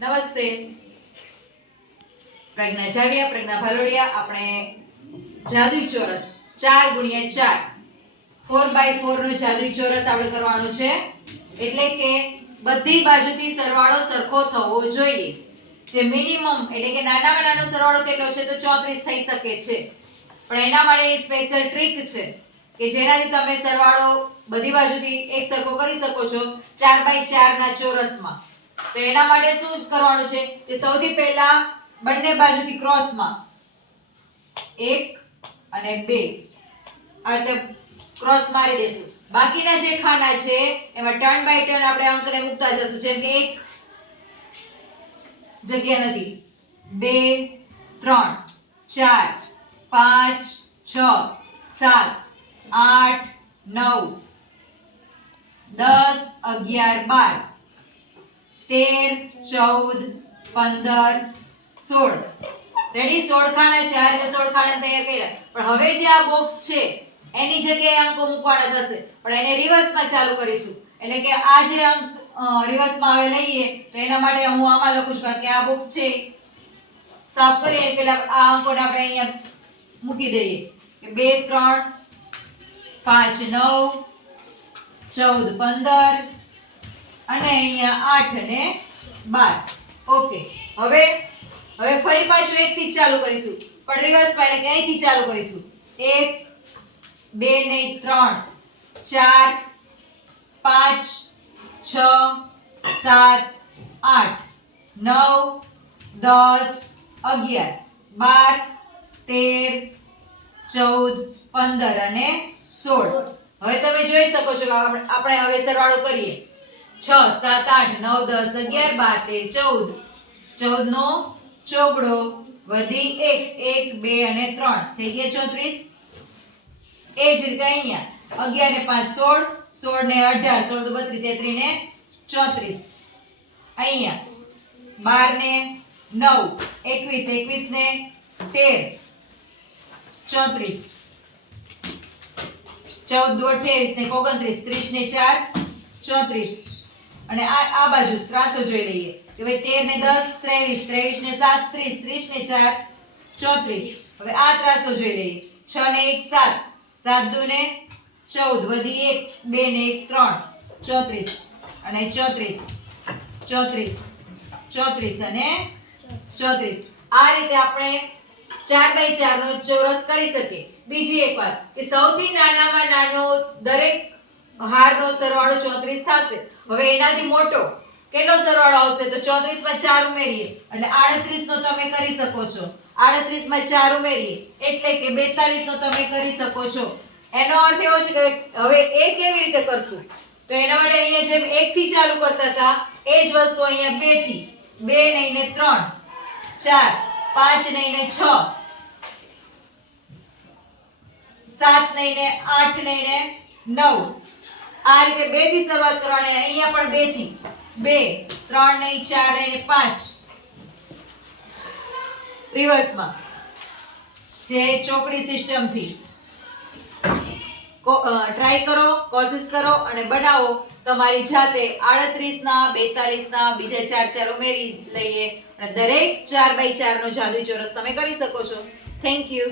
નમસ્તે. પ્રજ્ઞા જાવિયા, પ્રજ્ઞા ભાલોડિયા. આપણે જાદુઈ ચોરસ 4x4 4x4 નો જાદુઈ ચોરસ આપણે કરવાનો છે. એટલે કે બધી બાજુથી સરવાળો સરખો થવો જોઈએ. જે મિનિમમ એટલે કે નાનામાં નાનો સરવાળો કેટલો છે તો 34 થઈ શકે છે. પણ એના માટેની સ્પેશિયલ ટ્રીક છે કે જેનાથી તમે સરવાળો બધી બાજુથી એક સરખો કરી શકો છો 4x4 ના ચોરસમાં. તો એના માટે શું કરવાનું છે કે સૌથી પહેલા બંને બાજુથી ક્રોસમાં 1 અને 2 આ રીતે ક્રોસ મારી દેશું. બાકીના જે ખાના છે એમાં ટર્ન બાય ટર્ન આપણે અંકને મૂકતા જશું. જેમ કે 1 જગ્યા નથી, 2 3 4 5 6 7 8 9 10 11 12 13 14 15 16. રેડી? 16 ખાના છે. આ રીતે 16 ખાના તૈયાર કર્યા. પણ હવે જે આ બોક્સ છે એની જગ્યાએ અંકો મૂકવાના થશે, પણ એને રિવર્સમાં ચાલુ કરીશું. એટલે કે આ જે અંક રિવર્સમાં હવે લઈએ તો એના માટે હું આમાં લખું છું, કારણ કે આ બોક્સ છે સાફ કરી અને પહેલા આ અંકોને આપણે અહીંયા મૂકી દઈએ કે 2 3 5 9 14 15 અને અહીંયા 8 અને 12. ઓકે. હવે ફરી પાછું 1 થી ચાલુ કરીશું, પણ રિવર્સમાં, એટલે કે અહીંથી ચાલુ કરીશું. 1 2 નહીં 3 4 5 6 7 8 9 10 11 12 13 14 15 અને 16. હવે તમે જોઈ શકો છો કે આપણે હવે સરવાળો કરીએ. 6 7 8 9 10 11 12 13 14 નો ચોગડો વધી 1 1 2 અને 3 થઈ ગયા 34. એ જ રીતે અહીંયા 11 ને 5 16 16 ને 18 16 તો 32 33 ને 34. અહીંયા 12 ને 9 21 21 ને 13 34 14 દો 28 ને 29 30 ને 4 34. અને આ બાજુ ત્રાસો જોઈ લઈએ કે ભાઈ 13 ને 10 23 23 ને 7 30 30 ને 4 34. હવે આ ત્રાસો જોઈ લઈએ. 6 ને 1 7 7 દુ ને 14 વધી 1 2 ને 1 3 34 અને 34 34 34 અને 34. આ રીતે આપણે 4x4 નો ચોરસ કરી શકીએ. બીજી એક વાત કે સૌથી નાનામાં નાનો દરેક હારનો સરવાળો 34 થશે. હવે એનાથી મોટો કેટલો સરવાળો આવશે તો 34 માં 4 ઉમેરીએ એટલે 38 નો તમે કરી શકો છો. 38 માં 4 ઉમેરીએ એટલે કે 42 નો તમે કરી શકો છો. એનો અર્થ એવો છે કે હવે એ કેવી રીતે કરશું તો એના માટે અહીંયા જેમ 1 થી ચાલુ કરતા હતા એ જ વસ્તુ અહીંયા 2 થી 2 નહીં ને 3 4 5 નહીં ને 6 7 નહીં ને 8 નહીં ને 9. આ રીતે 2 થી શરૂઆત કરવાની. અહીંયા પણ 2 થી 2 3 નહીં 4 નહીં ને 5 રિવર્સમાં જે ચોકડી સિસ્ટમ થી ટ્રાય કરો, કોશિશ કરો અને બનાવો તમારી જાતે. 38 ના 42 ના બીજા 4 ઉમેરી લઈએ અને દરેક 4x4 નો જાદુઈ ચોરસ તમે કરી શકો છો. Thank you.